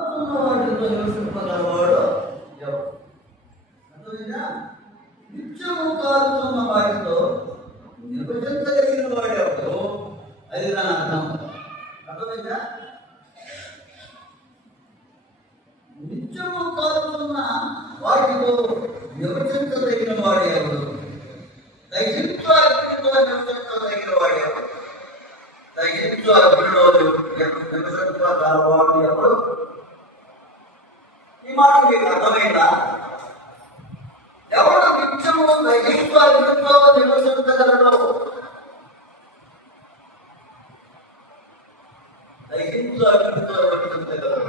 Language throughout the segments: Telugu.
వాటితో నివసింపగలవాడు ఎవరు? అర్థమైందా? నిత్యము కాలుతున్న వాటితో నివసించగలిగిన వాడు ఎవరు? అది దాని అర్థం. అర్థమైందా? నిత్యము కాలుతున్న వాటితో నివసించదగిన వాడు ఎవరు? దైహిత్వ అగ్నితో నివసించదగిన వాడు ఎవరు? దైహిత్వ అగ్నిలో నివసించగలవాడు ఎవరు? ఈ మాట మీకు అర్థమైందా? ఎవరు నిత్యము దైహిత్వ అగ్నితో నివసించగలడు? దైహిత్వ అగ్నితో నివసించగలడు.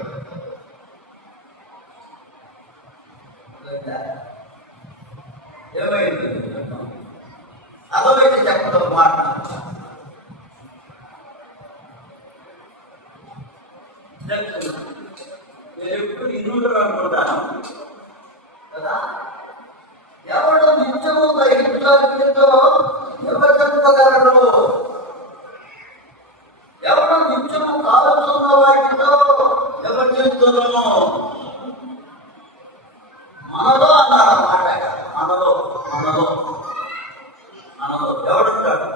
ఏమైంది? అర్థమైతే చెప్పడం మాట. నేను ఎప్పుడు ఇన్నుంటారు అనుకుంటాను కదా. ఎవడు నిత్యము దైహిత్తో నివసించగలడు? ఎవడు నిత్యము కాలుతున్న వాటితో నివసించను? మనలో అన్నాడు అన్నమాట. మనలో మనలో మనలో ఎవడుంటాడు?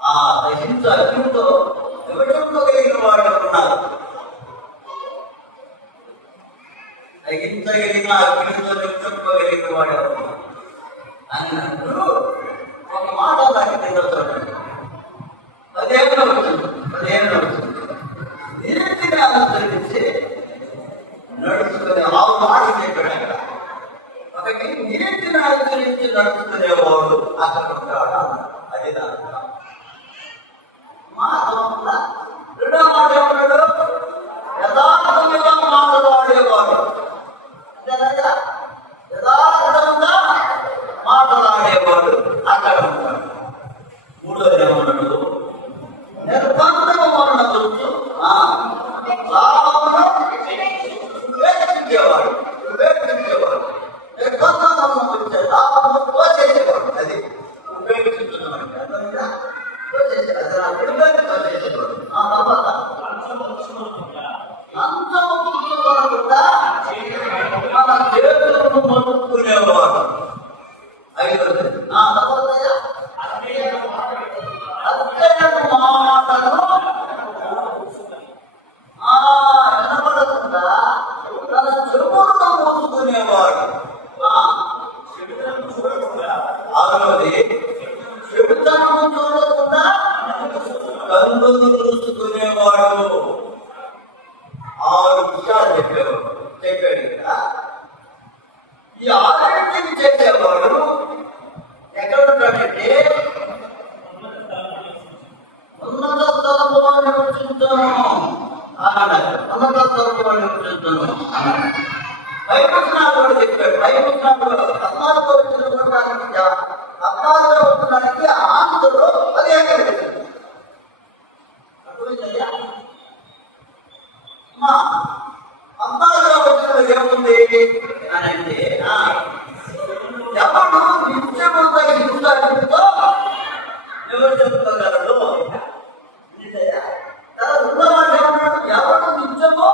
ఆ దహించ అగ్నితో నివసించగలిగిన వాడు ఉన్నారు. దహించగలిగిన అగ్నితో నివసించగలిగిన వాడు ఎవరున్నారు అన్నప్పుడు ఒక మాట దానికి తెలుస్తుంది. 15 నీటిని అనుసరించి నడుచుకునే ఆ మాట చెప్పాడు. అక్కడ ఒకటి నీటిని అనుసరించి నడుచుకునేవాడు అక్కడ ఉంటాడు. అది దాని మాట. రెండో మాట ఏమన్నాడు? యథార్థంగా మాట్లాడేవాడు. యథార్థంగా మాట్లాడేవాడు అక్కడ ఉంటాడు. మూడోది ఏమన్నాడు? నిర్బంధము వలన వచ్చు లాభమును ఉపేక్షించేవాడు. నిర్బంధం వచ్చే లాభము పోసేసేవాడు. అది ఉపేక్షించడం అంటే అర్థమైందా? పోసేసేవాడు. అది నా విడుదల పోసేసేవాడు. ఆ తర్వాత అంతము పుచ్చుకోకుండా మన చేతులను మనుక్కునేవాడు. ఐదోది ఆ తర్వాత మాటను వినపడకుండా తన చెవులను మూసుకునేవాడు. ఆరోది చెడుతనము చూడకుండా కన్నులు చూసుకునేవాడు. 6 విషయాలు చెప్పాడు కదా. ఈ 6 చేసేవాడు ఎక్కడ ఉంటాడంటే ఉన్నత స్థలంలో నివసించను అన్నాడు. ఉన్నత స్థలంలో నివసించను అన్నాడు. పైపుచ్చినాడు చెప్పాడు. పైపుచ్చినప్పుడు 14 వచ్చిన 14 వచ్చినానికి ఆంధ్రలో 15 పెట్టాడు. అర్థమైందయ్యా? అమ్మా 14 వచ్చినది ఏముంది అని అంటే ఎవడు నిత్యము దహించడంతో నివసించగలడు. ఉన్నవాడు ఏమన్నాడు? ఎవడు నిత్యము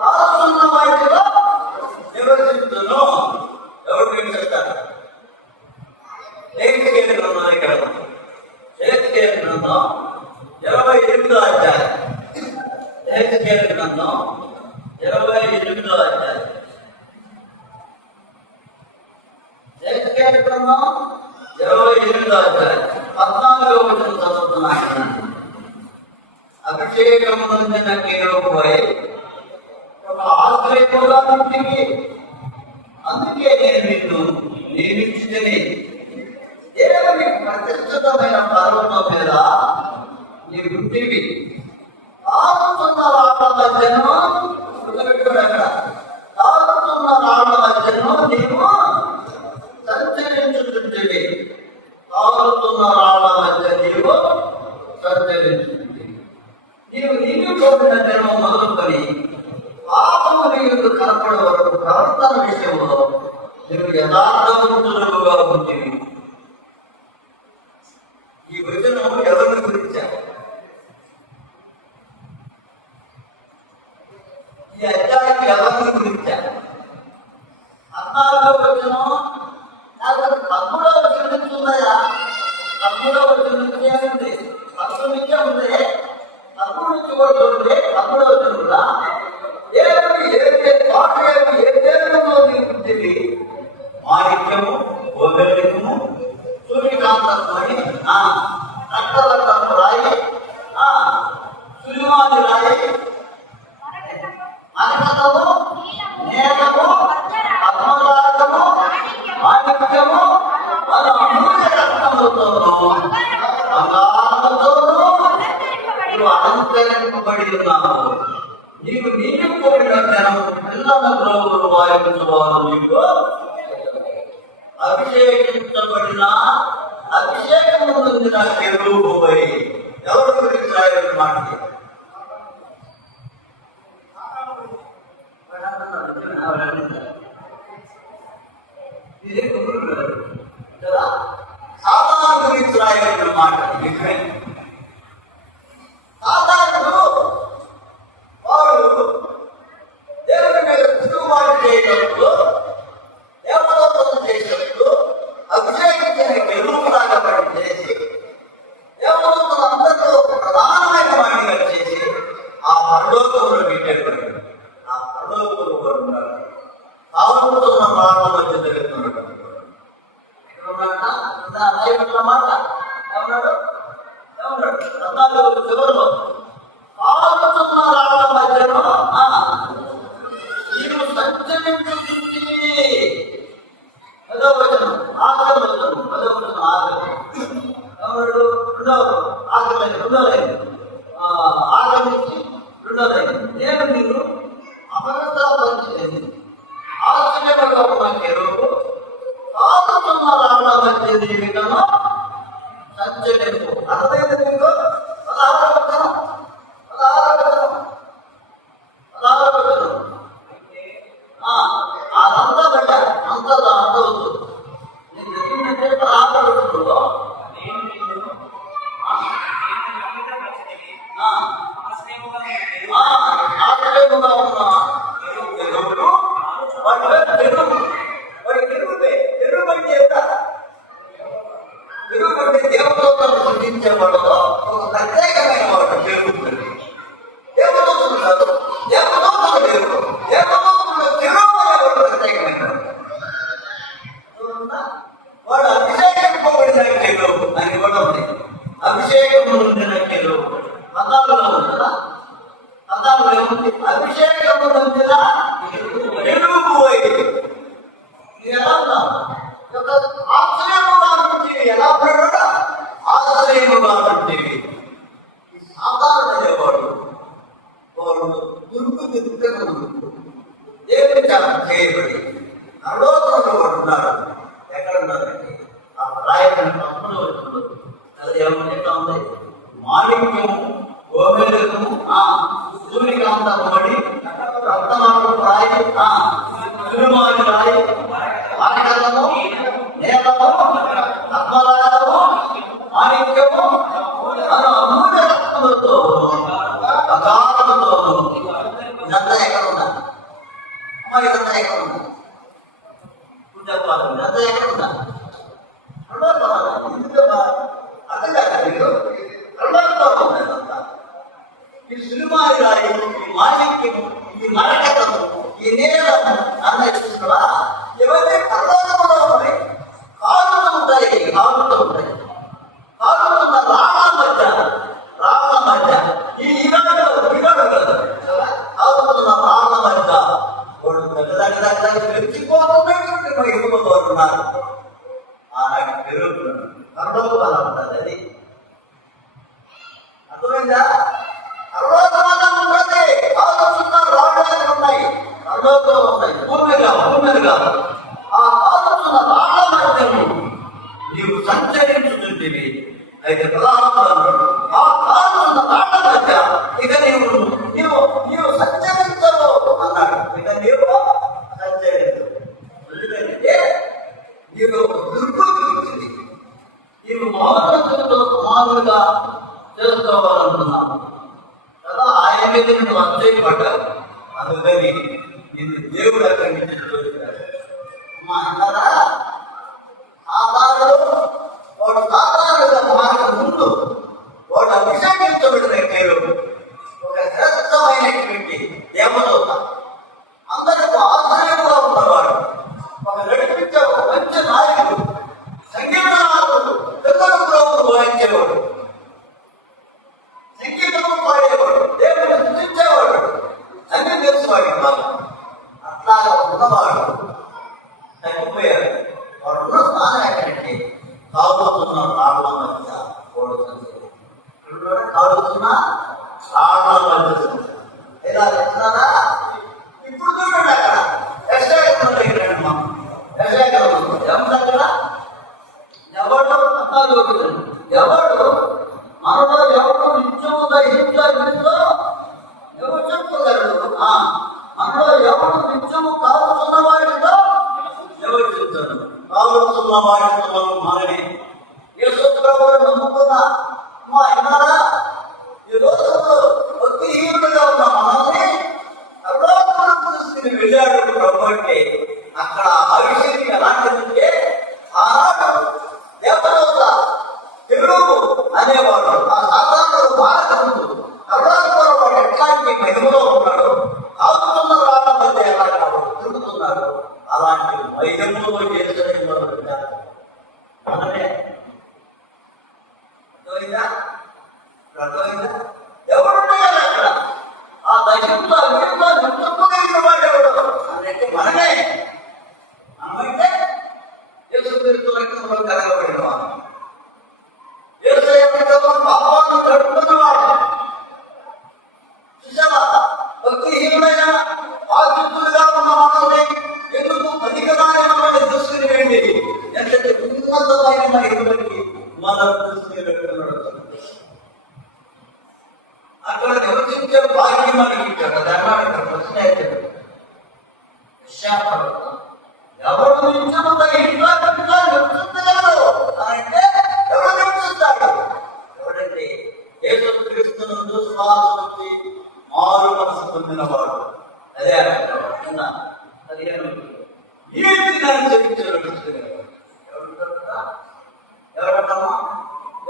కాలుతున్న వాటిలో నివసించును. ఎవరు నివసిస్తారు? ఏకకేలు గ్రంథం ఇక్కడ. ఏకకేలు గ్రంథం 28వ అధ్యాయం. ఏకకేలు గ్రంథం 28వ అధ్యాయం. ఏకకేలు గ్రంథం 28వ అధ్యాయం 14వ వచనం చదువుతున్నాను. అభిషేకం పొందిన కేవై ఒక ఆశ్రయముగా ఇంటికి, అందుకే నేను నిన్ను నియమించుకొని దేవుని ప్రతిష్ఠితమైన పర్వతం మీద నీ గుట్టివి తాగుతున్న రాళ్ల మధ్యను పెట్టుకోడు. అక్కడ తాగుతున్న రాళ్ల మధ్యను నీవు సంచరించుతుంటివి. తాగుతున్న రాళ్ల మధ్య నీవు సంచరించుతుంది. నీవు నీకు కోరిన జన్మ మొదలుకొని పాపము నీకు కనపడే వరకు ప్రవర్తన విషయంలో నీవు యథార్థవంతులుగా ఉంటుంది. ఈ వచనం ఎవరిని గురించారు? అధ్యాయం ఎవరిని గురించారు? 14వ వచనం లేకపోతే 13వ వచనం నుంచి ఉన్నాయా? 13వ వచనం నుంచి ఏముంది? 10 నుంచే ఉంది. 13 నుంచి కూడా ఉంది. 13వ వచనం కూడా దేవుడు ఏ దేవుడిలో ఉంటుంది? మాణిక్యము, గోమేధికము, సూర్యకాంతమణి, రక్తవర్ణము రాయి, సులిమాని రాయి, అరకతము, నేలము, పద్మరాగము, మాణిక్యము, మన అమూల్య రత్నములతోనూ బంగారముతోనూ నీవు అలంకరింపబడి ఉన్నావు. నీవు నియమింపబడిన జనం పిల్లల ప్రభువును వాయించువారు. నీకు అభిషేకించబడిన అభిషేకము పొందిన కెరూబువై. ఎవరి గురించి రాయబడిన మాట? సాతాను గురించి రాయబడిన మాట. సాతానుడు వాడు దేవుని మీద తిరుగుబాటు చేయటప్పుడు, దేవదూతలను చేసినప్పుడు అభిషేకించిన కెరూబులాగా పడి చేసి దేవదూతలందరితో ప్రధానమైన వాడిగా చేసి ఆ పరలోకంలో పెట్టేవాడు. ఆ పరలోకంలో కూడా ఉన్నాడు. కావుతున్న ప్రాణం మధ్య జరుగుతున్నాడు. మాట ఏమన్నాడు? 14 చివరిలో కావుతున్న రాళ్ళ మధ్యలో నీవు సంచరించుచుంటివి. 10వ వచనం, ఆఖరి వచనం, 10వ వచనం ఆఖరి ఏమన్నాడు? రెండో లైన్ ఆఖరి నుంచి 2వ లైన్. నేను మీరు అపరిచితేది ఆశ్చర్యపడిన కెరూబు కాకుతున్న రాళ్ళ మధ్య జీవితంలో సంచరింపు. అర్థమైంది మీకు? 16వ వచనం అదంతా పెట్టారు. అంతా వచ్చు. నేను చెప్పిందంటే 16వ వచనంలో ఆశ్చర్యముగా ఉన్న కెరూబులు వాటి కెరూబు అంటే దేవదూతలను పొందించేవాళ్ళలో ఒక ప్రత్యేకమైన వాడు కెరూబు. దేవదూతలు కాదు, దేవదూతలు కెరూబు. దేవదూతలు కెరూబు అనేవాడు ప్రత్యేకమైన వాడు. అభిషేకింపబడిన కెరూబు అని కూడా ఉంది. అభిషేకం పొందిన కెరూబు 14లో ఉంది కదా. 14లో ఏముంది? అభిషేకం పొందిన కెరూబువై. ఎలా ఉన్నావు? ఆశ్చర్యముగా ఉంటుంది. ఎలా పడ్డా ఆశ్చర్యముగా ఉంటుంది. సాధారణవాడు వాడు దేవుని చాలా చేయబడి నలోకంలో వాడు ఉన్నారు. ఎక్కడ ఉన్నారండి? ఆ రాయబడిన 10వ వచనంలో అది ఏమన్నా ఉంది? మాణిక్యము, గోమేధికము, సూర్యకాంతమణి, రక్తవర్ణపు రాయి, సులిమాని రాయి, అరకతము, నేలము, పద్మరాగము, మాణిక్యము, మన అమూల్య రత్నములతో బంగారముతోనూ. ఇదంతా ఎక్కడ ఉందా? ఇదంతా ఎక్కడ ఉందా? చెప్పాలి. ఇదంతా ఎక్కడ ఉందా? ఈ సులిమాని రాయి, ఈ మాణిక్యము, ఈ మరకతము, ఈ నేలము అన్నట్టుగా ఇవన్నీ పర్లోకంలో ఉన్నాయి. కాలుతూ ఉంటాయి. కాలుతున్న రాళ్ళ మధ్య ఈ ఈనాడు కాదు. కాలుతున్న రాళ్ళ మధ్య వాడు దగ్గర రెచ్చిపోతున్నటువంటి ఎగుమతులు ఉన్నారు. ఆనాటి పెరుగుతున్నారు. పరలోకం అలా ఉంటుంది. అది అర్థమైందా? పరలోకం అలా ఉంటుంది. కాలుతున్న రాళ్ళు ఉన్నాయి. పరలోకంలో ఉన్నాయి. భూమి కాదు. ఆ కాలుతున్న రాళ్ళ మధ్యను నీవు సంచరించుతుంటివి. అయితే ప్రధాన ఆ కాలుతున్న రాళ్ళ మధ్య ఇక నీవు సంచరించవు అన్నాడు. ఇక నీవు సంచరించవు. ఎందుకంటే నీవు దుర్బుద్ధి ఉంటుంది. నీవు మౌనతో సమానులుగా చేసుకోవాలనుకున్నావు కదా. ఆయన మీద నువ్వు అచ్చయపడ్డావు. అందుకని నిన్ను దేవుడు అక్కడి నుంచి చూస్తాడు. అమ్మా అంటారా సాధారణుడు వాడు సాధారణంగా మారక ముందు వాడు అభిషేకించబడిన పేరు ఒక శ్రేష్టమైనటువంటి దేవదూత, అందరికీ ఆశ్రయంగా ఉన్నవాడు, ఒక నడిపించే ఒక మంచి నాయకుడు, సంగీతనాథుడు, పిల్లల ప్రోగులు వాయించేవాడు, సంగీతం పాడేవాడు, దేవుడు స్థుతించేవాడు, అన్ని తెలుసువాడు. అట్లాగా ఉన్నవాడు తగ్గిపోయాడు. వాడు ఉన్న స్థానం ఎక్కడంటే తాగుతున్న రాళ్ల మధ్య తాగుతున్న రాళ్ల మధ్య ఎలా తెచ్చినారా? ఇప్పుడు చూడండి అక్కడ యెషయా దగ్గర ఎవడు ఎవడు మనలో ఎవడు నిత్యము దహించో ఎవరు చెప్పుకోగలడు? మనలో ఎవడు నిత్యము కావుతున్న వాటితో ఎవరు చెప్తాడు? కావుతున్న వాటితో మనమే యేసు ప్రభువును నమ్ముకున్నా అయినారా? ఈ రోజుల్లో భక్తిహీనుడుగా ఉన్న మనల్ని తీసుకుని వెళ్ళాడు ప్రభు అంటే అక్కడ అభిషేకం ఎలాంటిదంటే ఆనాడు దేవదూత తెలుగు అనేవాడు ఆ సాధారణ భారతముందు కరుణాకర్ వాడు ఎట్లాంటి మహిమలో ఉన్నాడు, కావుతున్న రాళ్ళ మధ్య ఎలా తిరుగుతున్నాడు, అలాంటి వైద్యంలో చేసిన మనమే ఎవరున్నాడు అక్కడ ఆ దైవంలో అభివృద్ధిలో నింపుకోగలిగిన వాడు ఎవడు అంటే మనమే. మనమైతే యేసుక్రీస్తు రక్తంలో కలగబడిన వాడు, యేసయ్య రక్తంలో పాపాలను కడుక్కున్నవాడు. చూసావా? భక్తిహీనులైన బాధితులుగా ఉన్న మనల్ని ఎందుకు అధికమైన దృష్టిని వెళ్ళి ఎంతటి ఉన్నతమైన మహిళలకి మనం దృష్టిని పెట్టుకున్నాడు. అక్కడ నివసించే భాగ్యం మనకి ఇచ్చాడు. దాని ప్రశ్న అయితే ఎవరు నిత్యము ఇంట్లో నివసించగలరు అంటే ఎవరు నివసిస్తాడు? ఎవరంటే యేసుక్రీస్తునందు శ్వాస వచ్చి మారు మనసు పొందినవాడు. అదే అది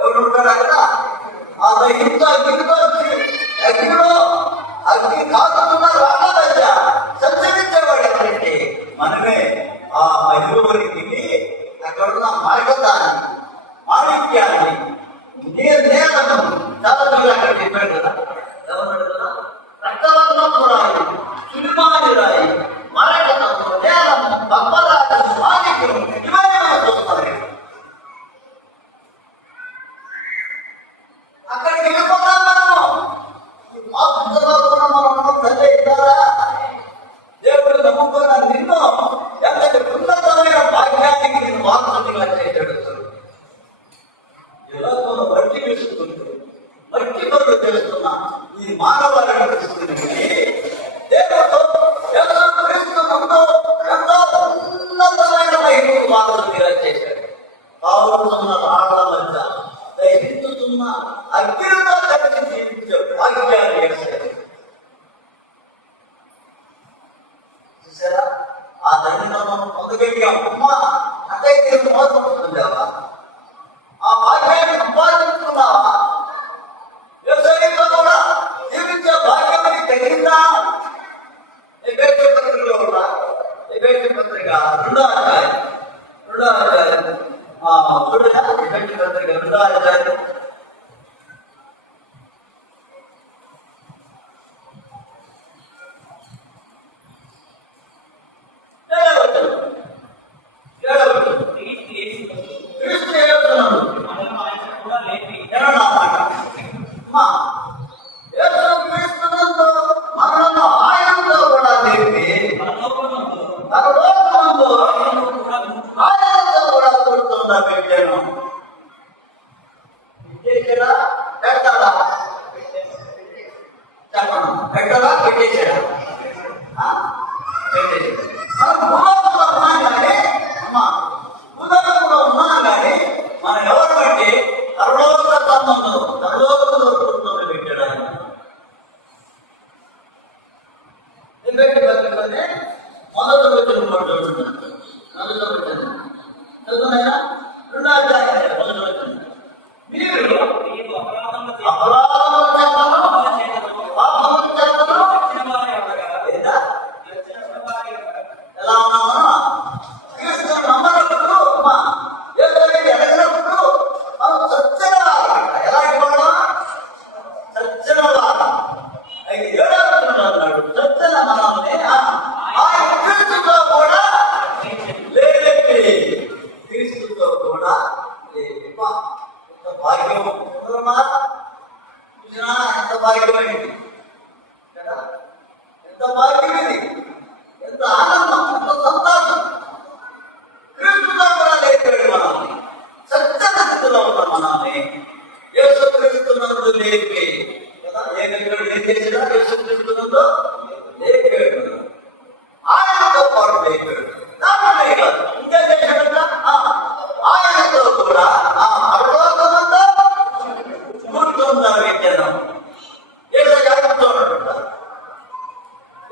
ఎవరుంటాడు అక్కడ? ఆ దహించ అగ్నిలో అగ్ని కాకుండా రాళ్ళ సంచరించేవాడు ఎవరంటే మనమే. ఆ మహిళకి అక్కడున్న మార్గదాన్ని మాణిక్యాన్ని నేలను చాలా అక్కడ చెప్పాడు కదా. ఎవరు కదా? రక్తవర్ణపు రాయి, సులిమాని రాయి, మరకతము, నేలము, బొమ్మరాజు, మాణిక్యం ఇవన్నీ మనం చూస్తాం. అక్కడికి వెళ్ళిపోతాం మనము. మనం తల్లి ఇస్తారా? దేవుడు నమ్ముకున్న నిన్ను ఎంతటి ఉన్నతమైన భాగ్యానికి నేను వారసుడిగా చేశాడు. ఇలా మనం మట్టి వేసుకుంటూ మట్టి పనులు తెలుస్తున్నా ఈ మానవాళిని తెలుస్తుంది. దేవుడు యేసుక్రీస్తునందు ఎంతో ఉన్నతమైన మహిమకు వారసుడిగా చేశాడు. కావుతున్న రాళ్ళ మధ్య దహించుతున్న అగ్నితో కలిసి జీవించే భాగ్యాన్ని చేశాడు. చూసారా? ఆ దైవం పొందగలిగాం. అమ్మా అంటే నేను మోసపోతుందావా? ఆ భాగ్యాన్ని సంపాదించుకున్నావా? వ్యవసాయంలో కూడా జీవించే భాగ్యాన్ని తగిలిందా? ఎబేసు పత్రికలో ఉన్నా ఎబేసు పత్రిక 2వ అధ్యాయం చూడగా ఎబేసు పత్రిక 2వ అధ్యాయం ఫిలిపెట్టి పత్రికలోనే మొదటి వచనం చదువుతున్నాను. మొదటి వచనం చదువుతున్నాయా? 2వ అధ్యాయం మొదటి వచనం. మీరు అపరాధము చేతను పాపము చేతను లేదా ఎలా ఉన్నామో క్రీస్తు నమ్మనప్పుడు ఎదగినప్పుడు మనం సజ్జన ఎలాంటి వాడు? సజ్జన వాడు. అయితే 7వ వచనం అన్నాడు సజ్జన మనల్ని ఆయన క్రీస్తుతో కూడా లేదండి, క్రీస్తుతో కూడా ఎంత భాగ్యం చూసినా, ఎంత భాగ్యమైంది కదా, ఎంత భాగ్యం ఇది, ఎంత ఆనందం, ఎంత సంతోషం. క్రీస్తుతో కూడా లేపాడు మనల్ని, సత్యత స్థితిలో ఉన్న మనల్ని యేసు క్రీస్తునందు లేపి కదా, ఏం చేసినా యేసు క్రీస్తునందు లేపాడు, ఆయనతో పాటు లేపాడు. దాంట్లోనే కాదు ఇంకేం చేశాడంట, ఆయనతో కూడా పరలోకమంతా కూర్చున్నారు విద్యను. ఏదో జాగ్రత్త ఉన్నాడు,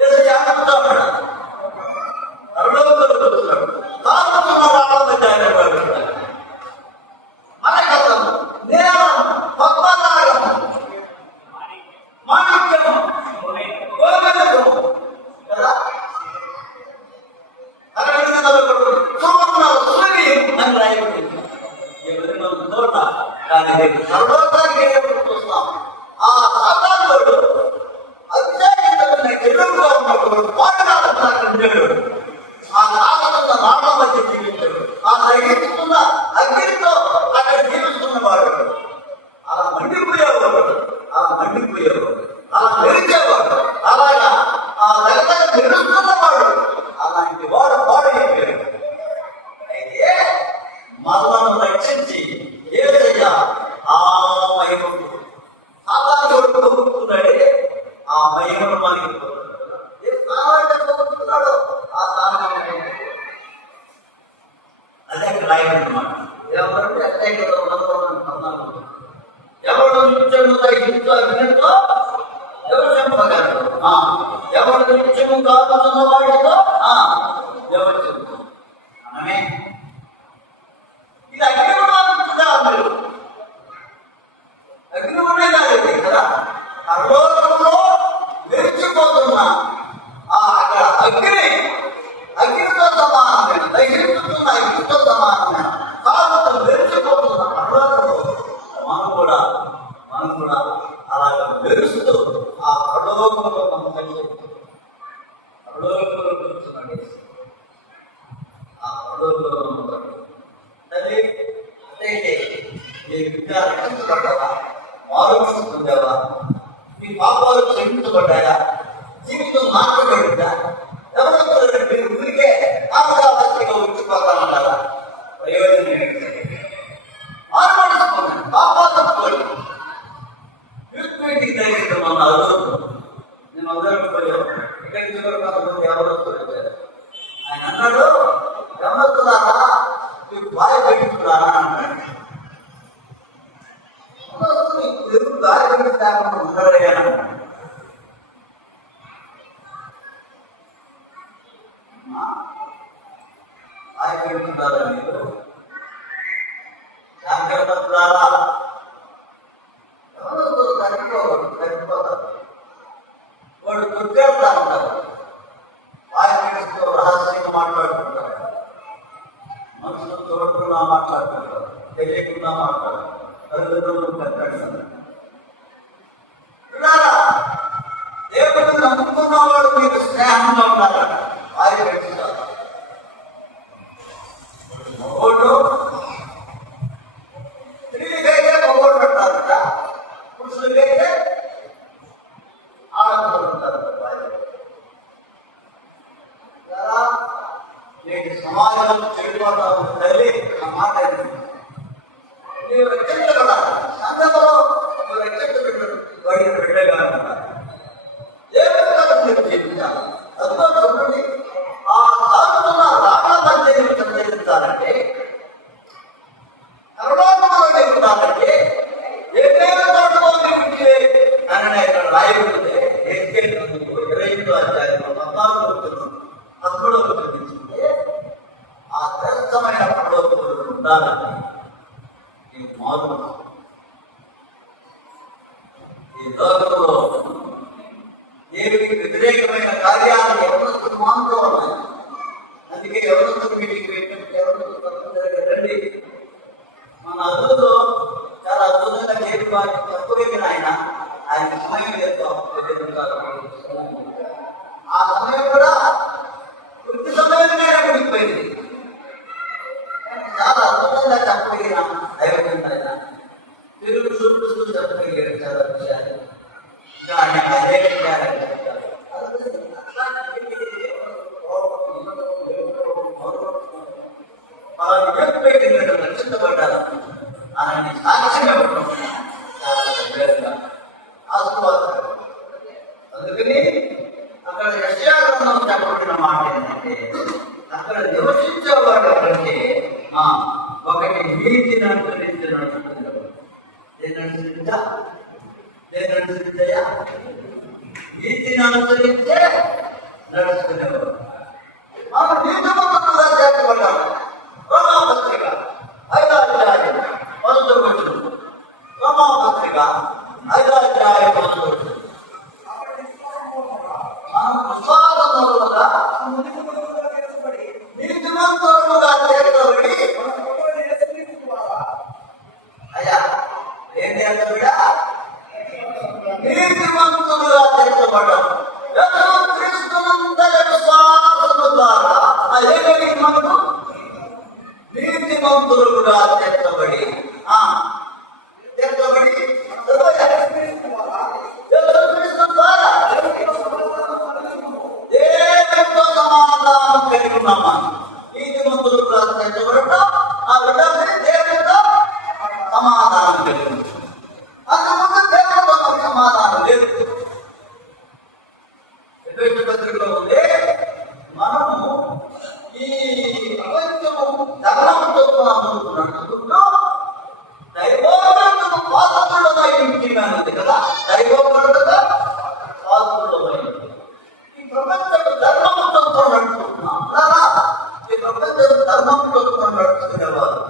ఏదో జాగ్రత్త ఉన్నాడు, పరలోకంలో కూర్చున్నాడు. తాగుతున్న వాళ్ళ జాగ్రత్త మన కథము నేరం పద్మనాగము మాణిక్యము గోవిందము కదా, సువర్ణ సూర్యం అని రాయబడింది. చోట కానీ సర్వోత్తానికి చూస్తాం. ఆ సాతానుడు అత్యాధికమైన ఎదురుగా ఉన్నప్పుడు పోరాడాడు. ఆ నాగతున్న నామ మధ్య జీవించాడు. ఆ సహిస్తున్న అగ్నితో అక్కడ జీవిస్తున్నవాడు అలా మండిపోయేవాడు, అలా మండిపోయేవాడు, అలా మెరిచేవాడు, అలాగా ఆ దగ్గర మెరుస్తున్నవాడు. అలాంటి వాడు పాడైపోయాడు. అయితే మనలను రక్షించి ఏదయ్యా ఆ మహిమను సాధారణ పొందుతున్నాడే, ఆ మహిమను మనకి పొందుతున్నాడు. ఆ సాధారణ అదే రాయనమాట. ఏమంటే అదే ఎవరు నిత్యము తగ్గించో ఎవరు చెప్పగలరు, ఎవరు నిత్యము కాదుతున్న వాడితో ఎవరు చెప్తారు అనమే. ఇది అగ్నిగుండా మీరు అగ్నిగుండే కాదు కదా, పరలోకంలో మెరిచిపోతున్నా అక్కడ అగ్నితో సమానమైన దహిస్తున్న అగ్నితో సమానమైన కాలంతో మెరిచిపోతున్న పరలోకంలో మనం కూడా అలాగ మెరుస్తూ ఆ పరలోకంలో మనం కలిసి పరలోకంలో కూర్చున్నాడు. ఆ పరలోకంలో తల్లి అంటే నీ బిడ్డ రక్షించబడ్డావా, మారు పొందావా, మీ పాపాలు క్షమించబడ్డాయా, జీవితం మార్చబడిందా? ఎవరో మీరు ఊరికే ఆపదావస్థగా ఉంచిపోతామన్నారా? ప్రయోజనం ఏంటి? మార్పడుతుంది, పాపాలు తప్పుకోండి. ట్రీట్మెంట్కి తగ్గించడం అన్నారు. నేను అందరం పోయాను, ఇక్కడి నుంచి ఎవరో ఆయన అన్నాడు, ఎవరొస్తున్నారా మీకు బాగా పెట్టుకున్నారా అన్నాడు. బాగా పెట్టుకుంటాను ఉండలేను. బాగా పెట్టుకుంటారా మీరు? జాగ్రత్తరా, ఎవరో తగ్గిపోతారు. వాడు దుర్గంగా ఉంటారు, వాయితో రహస్యంగా మాట్లాడుకుంటారు, మనసులో చూడకుండా మాట్లాడుకుంటారు, తెలియకుండా మాట్లాడతారు, తల్లిదండ్రులు కట్టాడు. దేవుడు నమ్ముకున్నవాడు మీకు స్నేహంగా ఉండాలి. వారి వ్యక్తిస్తారు స్త్రీలకైతే మొగోడు పెట్టారు కదా, పురుషులకైతే ఆడపిల్లలు ఉంటారు. నీకు సమాజం చెడిపోతా ఉంది తల్లి, ఆ మాట నీవు రక్షించగల సంఘంలో నువ్వు రక్షించబడిన బిడ్డగా దేవుడు జీవించాలి. అందులో చూడండి, ఆ తాగుతున్న రాగా పంచాయతీ సంచరించాలంటే సర్వోత్తమంగా ఉండాలంటే ఏదైనా తోటలో అని రాయబడితే 25వ అధ్యాయంలో వ్యతిరేకమైన కార్యాలు ఎవరు మాత్రం ఉన్నాయి. అందుకే ఎవరు మీటింగ్ పెట్టినప్పుడు ఎవరు రండి. మన అద్భుతం చాలా అద్భుతంగా చేరుకోవాలి. తక్కువైన ఆయన సమయం చేస్తాం. ఆ సమయం కూడా వృత్తి సమయంలో ముడిపోయింది. చాలా అద్భుతంగా చెప్పగలిగిన దైవజనుడైన తెలుగు చూపుతూ చెప్పగలిగారు చాలా విషయాలు. ఇంకా ఆయన అదే విషయాలు చెప్తారు. రక్షించబడ్డారు అని సాక్ష్యంగా అందుకని అక్కడ యెషయా చెప్పబడిన మాట ఏంటంటే అక్కడ నివసించేవాడు ఎవరంటే ఒకటి నీతిని అనుసరించి నడుచుకుంటాడు. నీతిని అనుసరించే నడుచుకునేవాడు. మనం నీతిమంతులుగా చేర్చబడ్డాము. రోమాపత్రిక 5వ అధ్యాయం 1వ వచనం. రోమాపత్రిక 5వ అధ్యాయం 1వ వచనం. విశ్వాసముగా నీతిమంతులుగా చేర్చబడి అయ్యా ఏం చేర్చబడా నీతిమంతులుగా చేర్చబడ్డాం. క్రీస్తునందరి విశ్వాసము ద్వారా అదేమి మనకు నీతిమంతులుగా చేర్చబడి దేవునితో సమాధానం కలిగి ఉన్నామా? నీతిమంతులుగా చేర్చబడటం ఆ బిడ్డని దేవునితో సమాధానం కలిగి ఉన్నాం. అంతకుముందు దేవునితో సమాధానం లేదు. పత్రికలో ఉంది మనము ఈ ప్రపంచము ధర్మంతో నడుచుకుంటూ దైవోక్తులకు పాత్రులమై ఉంటున్నది కదా. దైవోక్తులుగా పాత్రులమై ఈ ప్రపంచం ధర్మంతో నడుచుకుంటున్నాం. ఈ ప్రపంచం ధర్మంతో నడుచుకునేవారు.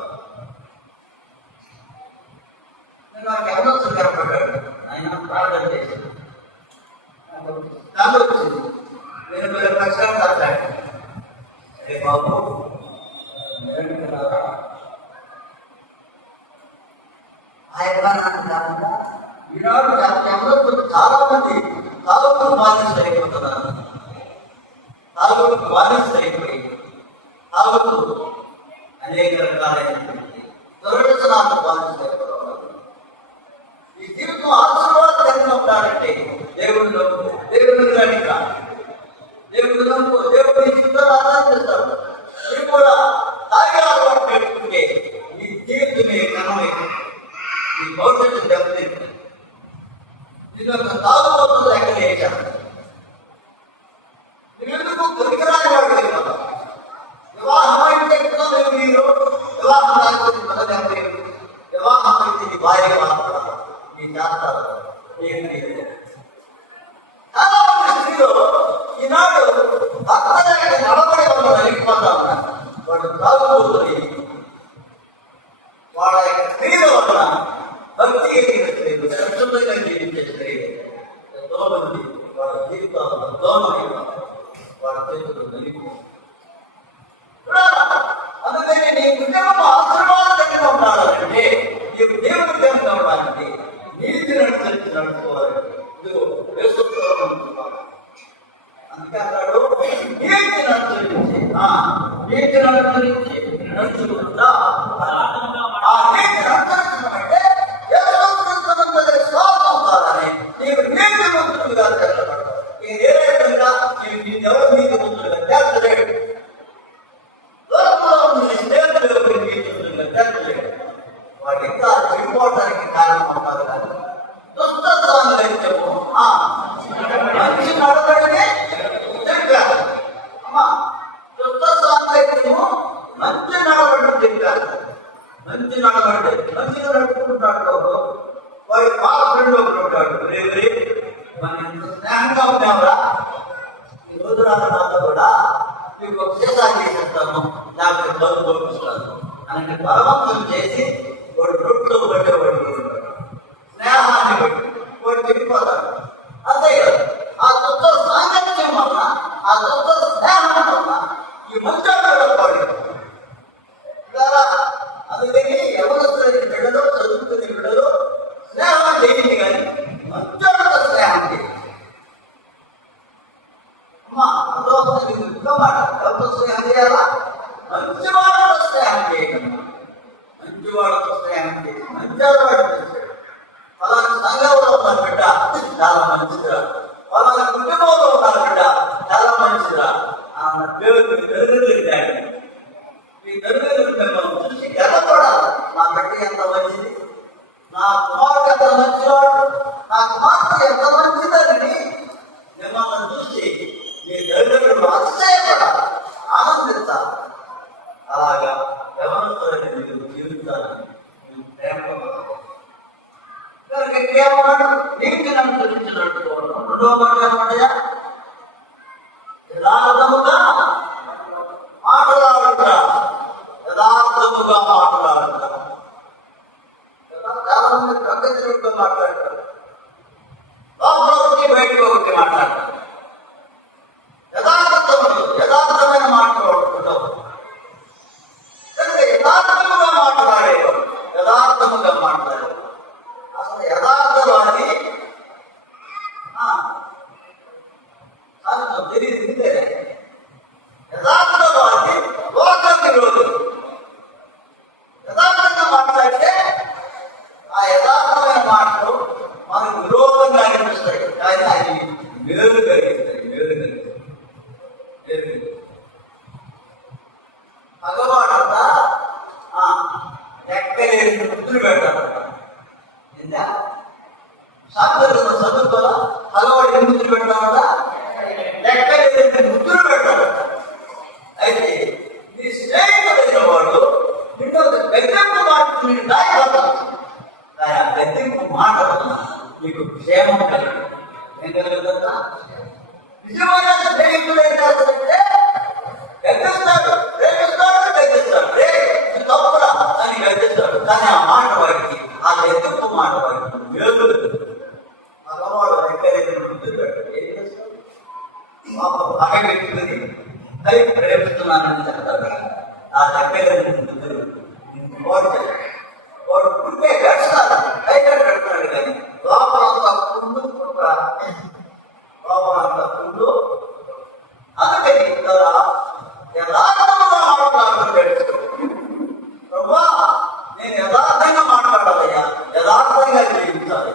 నాకు ఎవరో కనపడ్డాడు. ఆయన ప్రార్థన చేశాడు. నాకు వచ్చింది. నేను 2 లక్షలు కట్టాడు. అరే బాబు ఈనాడు ఎవరో చాలా మంది తాలూకు బానిస అయిపోతున్నారు. తాలూకు బానిస అయిపోయి తాలూకు అనేక రకాలైనటువంటి దురదృష్టనాలు బానిస అయిపోతున్నారు. ఈ జీవితం ఆశీర్వాదం కలిగి ఉంటాడంటే దేవుడు కానీ దేవుడు ఈ జీవితాన్ని ఆరాధిస్తాడు. మీరు కూడా తాగే అలవాటు పెట్టుకుంటే ఈ జీవితమే ఘనమైంది. ఈ భవిష్యత్తు దెబ్బతింటుంది. నేను ఒక తాగుబోతులు లెక్కలేశాను. ఎందుకు దొరికిరాని వాడు కదా. వివాహం అయితే మీరు వివాహం రాకపోతే మొదటి వివాహం అయితే నీ భార్య మాత్రం నీ చేస్తారు. చాలా మంది స్త్రీలు ఈనాడు భర్త నడబడి వల్ల నలిగిపోతా ఉన్నారు. వాడు తాగుబోతుని వాళ్ళ యొక్క స్త్రీల వల్ల భక్తి కలిగిన స్త్రీలు, స్వచ్ఛందంగా జీవించే స్త్రీలు ఎంతో మంది వాళ్ళ జీవితాలు దోమమైన వాళ్ళ చేతులు నలిగిపోతారు. అందుకని నీ కుటుంబం ఆశీర్వాదం దగ్గర ఉండాలంటే నీకు దేవుడి దగ్గర ఉండడానికి నీతి అనుసరించి నడుచుకోవాలంటే అందుకే అన్నాడు నీతిని అనుసరించి నడుచుకుంటా. ఆ నీతిని అనుసరించమంటే శ్వాసం కాదని నీకు నీతి మంత్రులుగా చేర్చబడతావు. ఏ విధంగా ఎవరు నీతి మంత్రులుగా చేర్చలేడు. లోకంలో ఉన్న స్నేహితులు నీతి మంత్రులుగా చేర్చలేడు. వాడు ఇంకా చెడిపోవడానికి కారణం అవుతారు. కానీ దుష్ట సాంగత్యము మంచి నడవడిని చెప్పారు. అమ్మా దుష్ట సాంగత్యము మంచి నడవడిని చెప్పారు. మంచిగా నడుపుకుంటాడు. వాడి పాత ఫ్రెండ్ ఒకటి ఉంటాడు. మన ఎంత స్నేహంగా ఉన్నావురా, ఈ రోజు నాతో కూడా నీకు ఒక సీసాలు చేసేస్తాను, లేకపోతే డబ్బు పంపిస్తాను అని బలవంతం చేసి వాడు రొట్టెలో పట్టేవాడు. స్నేహాన్ని బట్టి వాడు చెప్పిపోతాడు. అంతే కదా. ఆ దుఃఖ సాంగత్యం వస్తుంది ఇంట్లో మాట ఎవరితో స్నేహం చేయాలా? మంచి వాళ్ళతో స్నేహం చేయగలమా? మంచి వాళ్ళతో స్నేహం చేసి మంచి అలవాటు చేశాడు. అలాంటి సంఘంలో ఉన్న బిడ్డ చాలా మంచిదిరా, అలాంటి కుటుంబంలో ఉన్న బిడ్డ చాలా మంచిదిరా అన్న దేవుడికి తెలుగుతాడు. ఈ తెలుగు చూసి గర్వపడాలి. నా బిడ్డ ఎంత మంచిది, నా కుమారుడు ఎంత మంచివాడు, నా కుమార్తె ఎంత మంచిదని మిమ్మల్ని చూసి మీ తల్లిదండ్రులు అతిశయపడాలి, ఆనందించాలి. అలాగా ఎవరితో మీరు జీవితాన్ని ప్రేమతో కేవలం నీటిని అనుసరించినట్టు. రెండో మాట ఏమన్నాయా? యథార్థముగా మాట్లాడుతా, యథార్థముగా మాట్లాడుతా. చాలా మంది ప్రగతితో మాట్లాడతారు, లోపల ఒకటి బయటకు ఒకటి మాట్లాడతారు. యథార్థమైన మాట్లాడుతుంటావు కనుక యథార్థముగా మాట్లాడేవాడు, యథార్థముగా మాట్లాడేవాడు. అసలు యథార్థవాది తెలియదు. యథార్థవాది లోక విరోధి. యథార్థంగా మాట్లాడితే ఆ యథార్థమైన మాటలు మనకు విరోధంగా అనిపిస్తాయి, కానీ అది మేలు కలిగిస్తాయి. భగవాడంతా ఎక్కలేని ముద్దులు పెడతాడు. సాధ్యంగా చదువుకోవాలా? భగవాడు ఎన్ని ముద్దులు పెడతాడా? ఎక్కలేని ముద్దులు పెడతాడు. అయితే నీ స్నేహితుడైన వాడు నిన్ను గద్దెంపు మాట ఆ గద్దెంపు మాట నీకు క్షేమం కలగదు. ఏం కలుగుతుందా? నిజమైన స్నేహితుడైతే గద్దిస్తాడు, ప్రేమిస్తాడు, గద్దిస్తాడు. తప్పురా అని గద్దిస్తాడు, కానీ ఆ మాట వారికి, ఆ గద్దెంపు మాట వారికి మేలు. మగవాడు ఎక్కడైతే గుర్తుపెట్టాడు, ఏం చేస్తాడు? పాప పగ పెట్టుకుని అవి ప్రేమిస్తున్నానని చెప్తాడు. ఆ దగ్గర వాడు పుట్టే గడిస్తాడు, బయట పెడతాడు, కానీ లోపలంతా పుండు లోపలంతా పుండు. అందుకని యథార్థంగా మాట్లాడుతూ ప్రభా నేను యథార్థంగా మాట్లాడాలయ్యా, యథార్థంగా జీవించాలి,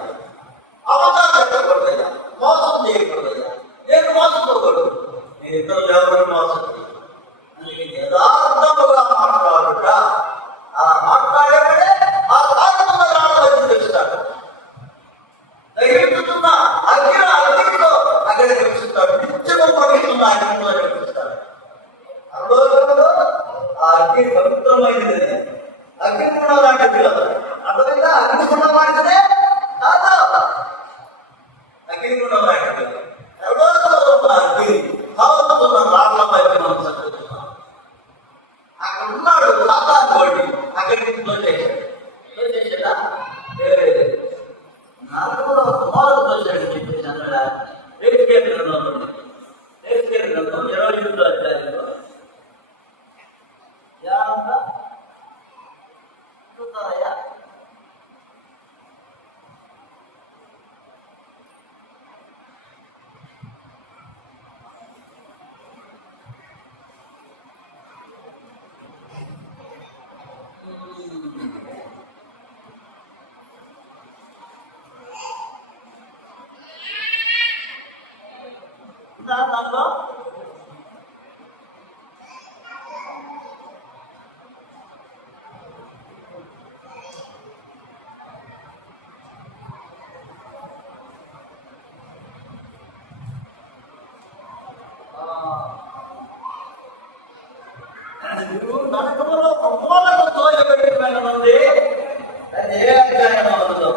అబద్ధాలు చెప్పకూడదయ్యా, మోసం చేయకూడదయ్యా, నేను మోసపోకూడదు, నేను ఇద్దరు ఎవరు మోసం చేయాలి. అందుకని యథార్థముగా మాట్లాడుట. అలా మాట్లాడేవాడే ఆ కార్యక్రమంలో రావడం తెలుస్తాడు. దహిస్తున్న అగ్నిలో అక్కడ తెలుస్తాడు, నిత్యము పడుతున్న అగ్నిలో తెలుస్తాడు. అర్థంలో ఆ అగ్ని పవిత్రమైనది, అగ్నిగుణం లాంటిది కదా. అర్థమైందా? అగ్నిగుణం లాంటిదే కాదు, అగ్నిగుణం లాంటిది. ఎవరో అగ్ని కావుతున్న రాళ్ళ పైన మనం చదువుతున్నాం. అక్కడ ఉన్నాడు సాతాను కోటి, అక్కడి నుంచి తోచేసాడా? నలుగురు కుమారుడు తోచాడు చెప్పేసి అన్నాడా? ఎహెజ్కేలు గ్రంథం 28వ అధ్యాయంలో చూస్తారయ్యా. దాంట్లో నరకములో కుమారులకు తోయబెట్టి వెళ్ళమంది. అది ఏ అధ్యాయం అవుతుందో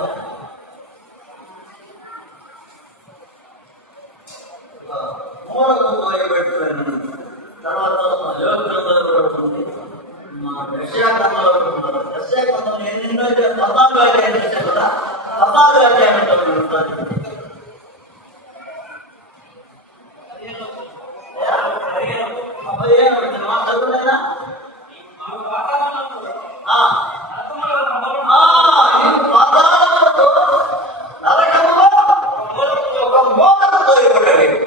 కుమారులకు తోయబెట్టి వెళ్ళమంది. తర్వాత యోగంలో కూడా ఉంటుంది, యెషయాకాండంలో ఉంటుంది. యెషయాకాండం ఎన్నో 14వ అధ్యాయం చేస్తే కూడా 14వ అధ్యాయంలో ఉంటుంది. చదువులేనా? నరకములో ఒక మూలకు తోయబడ్డాడు.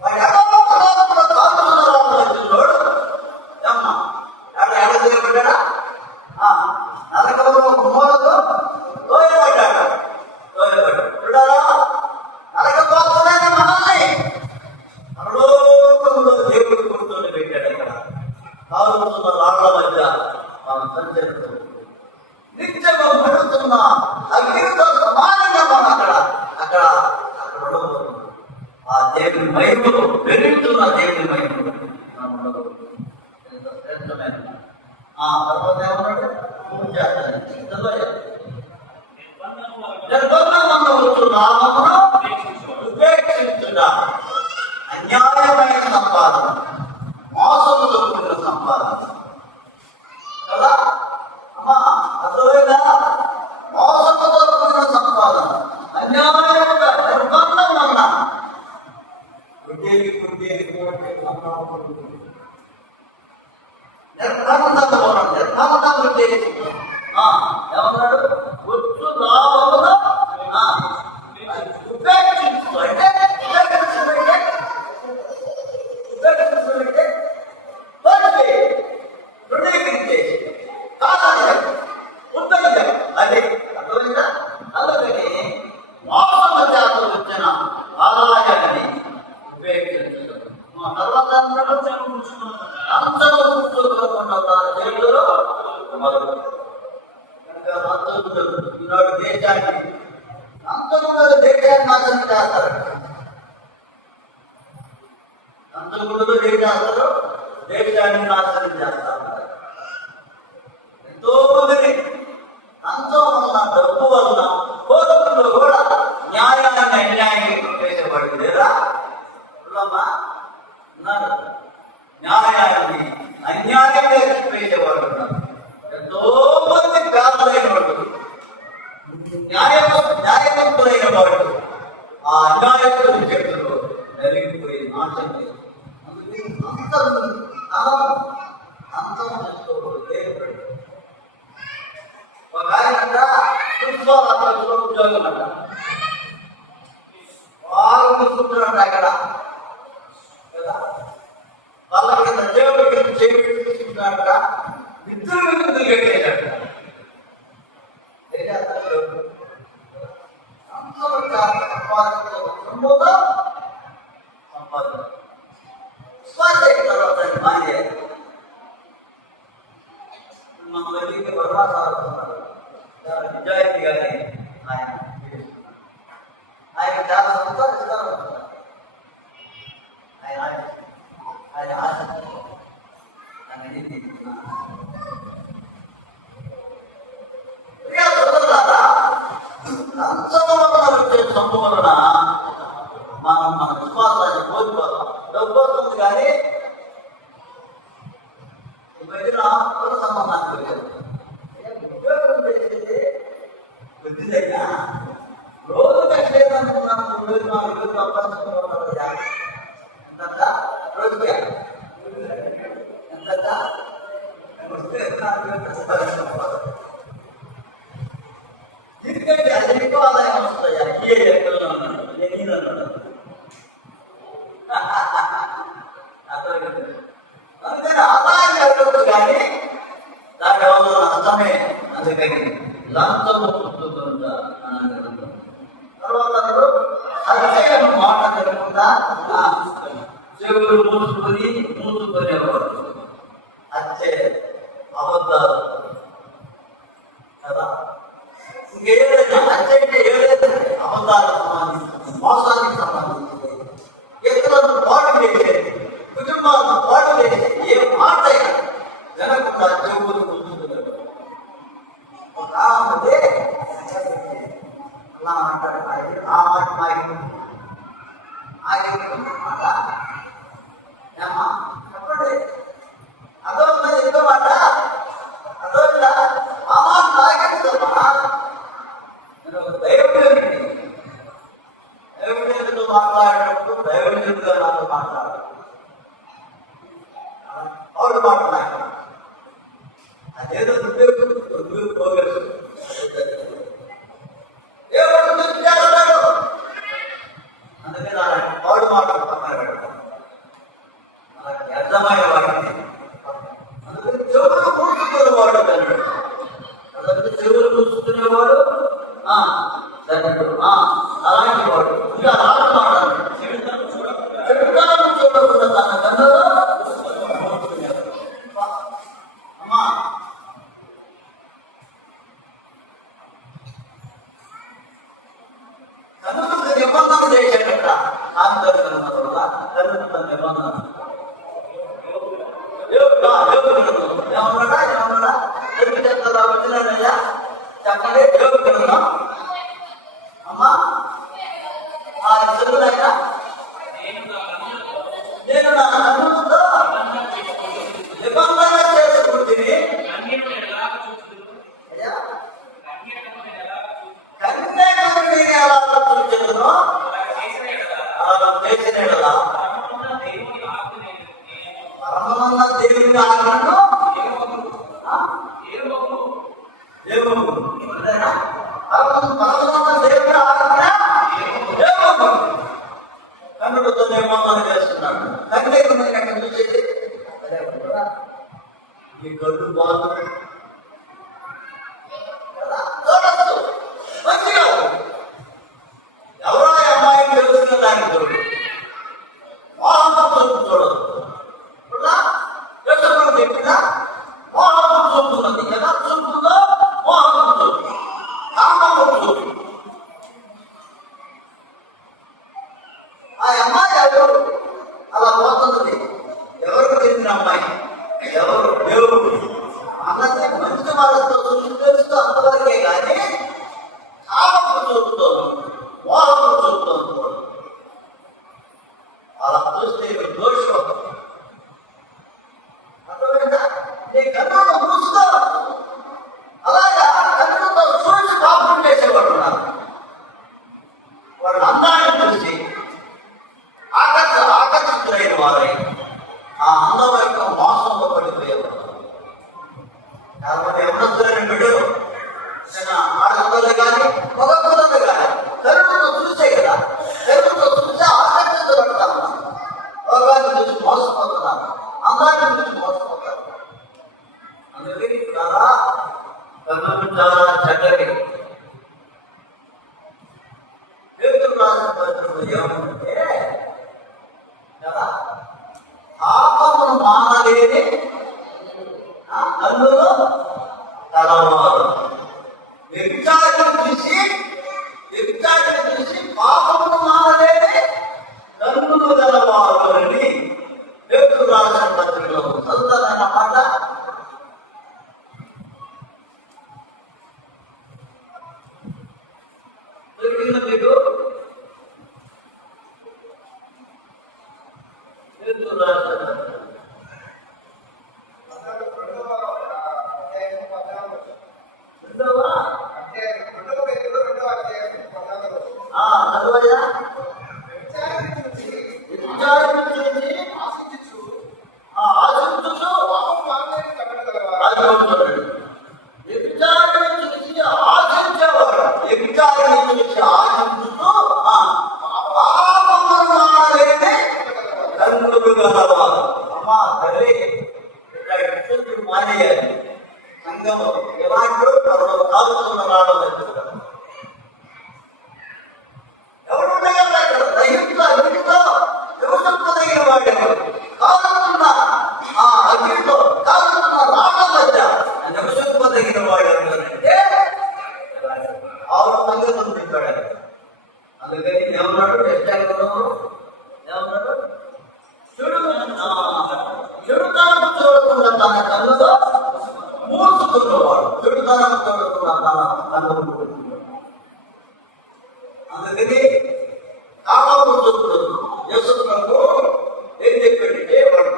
వాడు ఎవరో కాలుతున్న రాళ్ల మధ్య మనం సంచరిస్తూ నిత్యము పడుతున్న అగ్నితో సమానంగా మనం అక్కడ ఉండబోతున్నాం. ఆ దేవుని మహిమలో పెరుగుతున్న దేవుని మహిమలో మనం ఉండబోతున్నాం. ఆ తర్వాత ఏమన్నాడు? పూజ చేస్తాను. అన్యాయమైన సంపాదన, మోసంతో కూడిన సంపాదన కదా అమ్మా, అర్థమైందా? మోసంతో కూడిన సంపాదన, అన్యాయంగా నిర్బంధం వల్ల నిర్బంధం ఏమన్నాడు? ఒట్టు లాభమును ఉపేక్షించు అంటే అది అర్థమైందా? అందుకని మోసము చేత వచ్చిన ఆదాయాన్ని ఉపయోగించడం. తర్వాత అందరూ చేతులు మొదలు ఈనాడు దేశాన్ని అంతకుముందు దేశాన్ని నాశనం చేస్తారు. అంతకుముందు ఏం చేస్తారు? దేశాన్ని నాశనం చేస్తారు. ఎంతో మంది అంతం వలన, డబ్బు వలన, కోర్టులో కూడా న్యాయాన్ని అన్యాయంగా వేసేవాడు లేదా? న్యాయాన్ని అన్యాయంగా వేసేవాడు ఉన్నారు. ఎంతో మంది పేదలైన వాడు, న్యాయవంతులైన వాడు ఆ అన్యాయకుల చేతుల్లో నలిగిపోయి నాశనం. అందుకే అంతం ఒక ఆయన ఉద్యోగం అంట, వాళ్ళు చూసుకుంటున్నాడు అక్కడ కదా. వాళ్ళ కింద దేవుడి కింద చూసుకుంటున్నాడట. విద్యుత్ కట్టేశాడు. మన దగ్గరికి నిజాయితీగానే ఆయన చాలా సంతోషిస్తారు. ఆయన ఆశ సంభవం వలన మనం మన విశ్వాసాన్ని కోల్పోతాం. డబ్బు వస్తుంది కానీ ఈ మధ్యన సంబంధానికి వచ్చారు. ఉద్యోగం చేసేది కొద్దిదైనా రోజు కట్టలేదనుకున్నాను. 3,000 సంపాదించుకుంటున్నారు. ఎంత రోజుకి ఎంత ఎందుకంటే అది ఎక్కువ ఆదాయం వస్తాయి. అందుకని ఆదాయం ఎక్కడొచ్చు కానీ దాని వల్ల నష్టమే. అందుకని లంచము పుట్టుతుందా తర్వాత అక్షయను మాట జరగకుండా చెవులు మూసుకునేవాడు. అచ్చే అబద్ధాలు కదా. ఇంకేదైనా అచ్చంటే ఏదైతే అబద్ధాలకు సంబంధించి, మోసానికి సంబంధించి, ఇతరులను పాటు చేసేది, కుటుంబాలను పాటు చేసేది ఏ మాట వినకుండా చెవులు కూర్చుంటున్నాడు. ఒక ఆమె అలా అంటాడు. ఆ మాట మాట ఏమా చెప్పండి. అదో ఎంతో మాట అదో ఆ మాట నాయకుడుమా నేను దైవజనుడిని మాట్లాడుతున్నాను. నిబంధన ఏమన్నాడా ఏమన్నాడా ఎందుకు చెప్తారా వచ్చినాడయ్యా చెప్పండి యోగ గ్రంథం అమ్మా చదువునైనా నేను నా కన్నులతో నిబంధన చేసుకుంటుంది కన్యకని ఎలా చూచెదనో అలా చేసిన ఎడల పరమన్న దేవుని ఆజ్ఞను పరమన్న దేవుని ఆజ్ఞ కన్నులతో నిబంధన చేస్తున్నాడు. కన్యకని ఎక్కడ చూసేది ఈ కళ్ళు బాధ చూడచ్చు మంచిగా ఎవరో అమ్మాయిని తెలుసుకున్న దానికి చూడు మోహంతో చూడదు చెప్పినా మోహంతో చూపుతున్నది ఎలా చూపుతుందో మోహంతో చూపు కామంతో చూపు ఆ అమ్మాయి ఎవరు అలా పోతున్నది ఎవరికి చెందిన అమ్మాయి ఎవరు దేవుడు అన్నది మంచి వాళ్ళతో తెలుస్తూ అంతవరకే కానీ కామకు చూపుతోంది మోహకు చూపుతోంది అలా చూస్తే దోషం అర్థమైందా నీ కన్నును మూసుకో అలాగా కన్నులతో చూసి పాపం చేసేవాడు ఉన్నారు. వాడు అందాన్ని చూసి ఆకర్షితులైన వారై ఆ అందం యొక్క మోసంలో పడిపోయేవారు. కాబట్టి ఎవరొద్దులని బిడ్డలు ఆడపిల్లలు కానీ మగపిల్లలు కానీ కరుణతో చూసే కదా కరుణతో చూస్తే ఆకర్షించబడతాము. రోగాన్ని చూసి మోసపోతున్నారు, అందాన్ని చూసి మోసపోతారు. అందుకని చాలా కన్నులు చాలా చక్కటి పేతురు రాసిన పత్రికలో ఏమంటే కదా పాపమును మానలేని కన్నులు కలవారు వ్యభిచారం చూసి పాపమును మానలేని కన్నులు గలవారు అని పేతురు రాసిన పత్రికలో చదువుతారన్న మాట. దొరికింది మీకు పేతురు రాసిన మానేయాలి. సంఘం ఎలాంటి కాలుతున్న రావడం ఎవరు ఉండగలరు అక్కడ దయ్యంతో అగ్నితో ఎవరు వాడేవారు కాలుతున్న ఆ అగ్నితో కాలుతున్న రావడం మధ్య నివసింపదగిన వాడు ఎవరంటే ఆరు సంగతులు చెప్పాడు. అందుకని ఏమన్నాడు ఏమన్నాడు చెడుతనం చూడకుండా తన కన్నుతో మూసుకున్నవాడు చెడుతనం చూడకుండా తన కన్ను. అందుకని కామము చూపుతుంది. యేసుప్రభు ఏం చెప్పాడంటే వాడు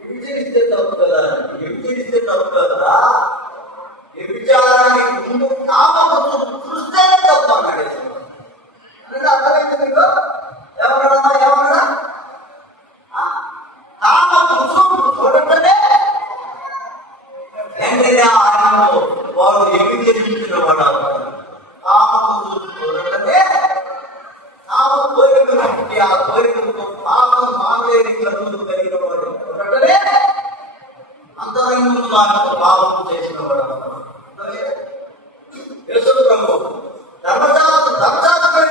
విభజిస్తే తప్పు కదా, విభజిస్తే తప్పు కదా, విచారానికి ముందు కామము చూస్తేనే తప్పు అన్నాడు. అంటే అర్థమైంది మీకు? ఏమన్నా కామము చూడటమే వెంటనే ఆయనలో వాడు వ్యభిచరించిన వాడు అవుతాడు. కామము చూడటమే కామ కోరికలు ఉంటే ఆ కోరికలతో పాపం మావేరి కన్నులు కలిగిన వాడు చూడటమే అంతరంగంలో ఆయనతో పాపం చేసిన వాడు అవుతాడు. యేసుప్రభు ధర్మశాస్త్రం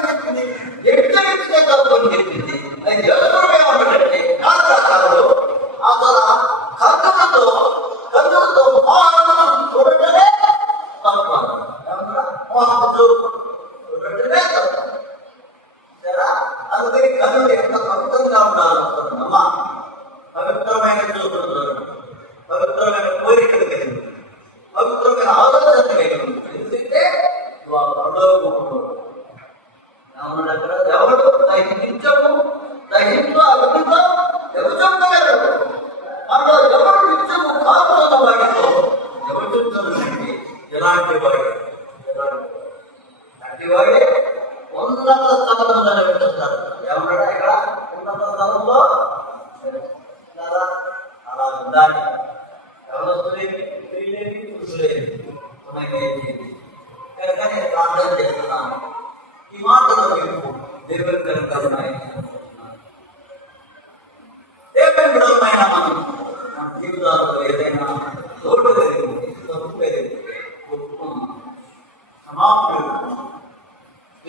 చెప్పింది, వ్యభిచరించే తప్పు అని చెప్పింది. అది యేసుప్రభు ఏమంటాడంటే కాదు అసలు కన్నులతో మోహమును చూడటమే తప్పు. మోహము చూడటమే తప్పు. అందుకని కన్నులు ఎంత స్పష్టంగా ఇంట్లో అగ్నితో ఎవరు చెప్పగలరు? మనలో ఎవరు నిత్యము కాపుతున్న వాడితో ఎవరు చెప్తున్నారండి? ఎలాంటి వాడు? అలాంటి వాడే ఉన్నత స్థలంలో నిలబెట్టుతారు. ఏమన్నాడు ఇక్కడ? ఉన్నత స్థలంలో కదా అలా ఉండాలి. ఎవరు స్త్రీలేమి పురుషులేమి కనుక నేను ప్రార్థన చేస్తున్నాను. ఈ మాటలు మీకు దేవుని కనుక దేవుని విధమైన మనం మన జీవితాల్లో ఏదైనా లోటు కలిగింది, తప్పు కలిగింది, సమాప్తులు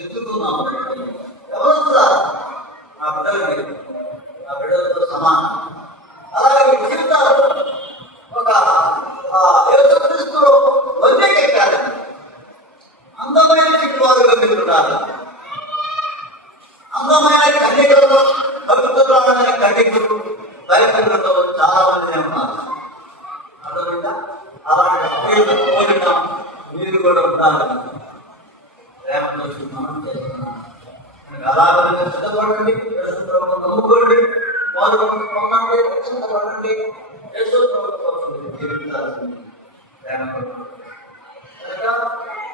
ఎత్తుకున్నాము. ఎవరు నా బిడ్డలకి నా బిడ్డలతో సమానం. అలాగే జీవితాలు ఒక యేసుక్రీస్తులో వదిలేకెక్కాలి. అందమైన చిక్కువారుగా పెరుగుతారు. అందమైన కన్యకలతో భక్తులైన కన్యకులు బయటలో చాలా మంది ఉన్నారు. అర్థమైందా? అలాంటి స్త్రీలు కోరిక మీరు కూడా ఉండాలి. ప్రేమతో మనం చేస్తున్నాం. అలాగే సిద్ధపడండి, నమ్ముకోండి, పొందండి, రక్షించబడండి.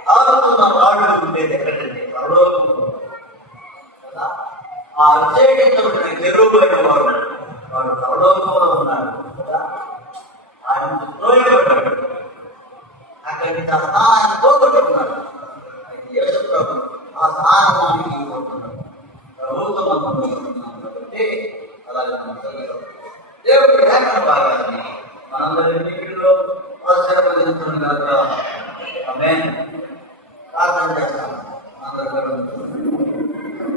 ఆలోచన రాళ్ళు ఉండేది ఎక్కడండి? పరలోకం కదా. ఆ అభిషేకించబడిన చెరువుబడిన వాడు వాడు పరలోకంలో ఉన్నాడు కదా. ఆయన ద్రోయపడ్డాడు. అక్కడికి తన స్థానాన్ని పోగొట్టుకున్నాడు. అయితే యేసు ప్రభు ఆ స్థానానికి పోతున్నాడు. ప్రభుత్వం కాబట్టి అలాగే దేవుడి లేఖన భాగాన్ని మనందరి ఇంటిలో ఆశీర్వదించును గాక. ఆమేన్. ప్రార్థన చేస్తాం.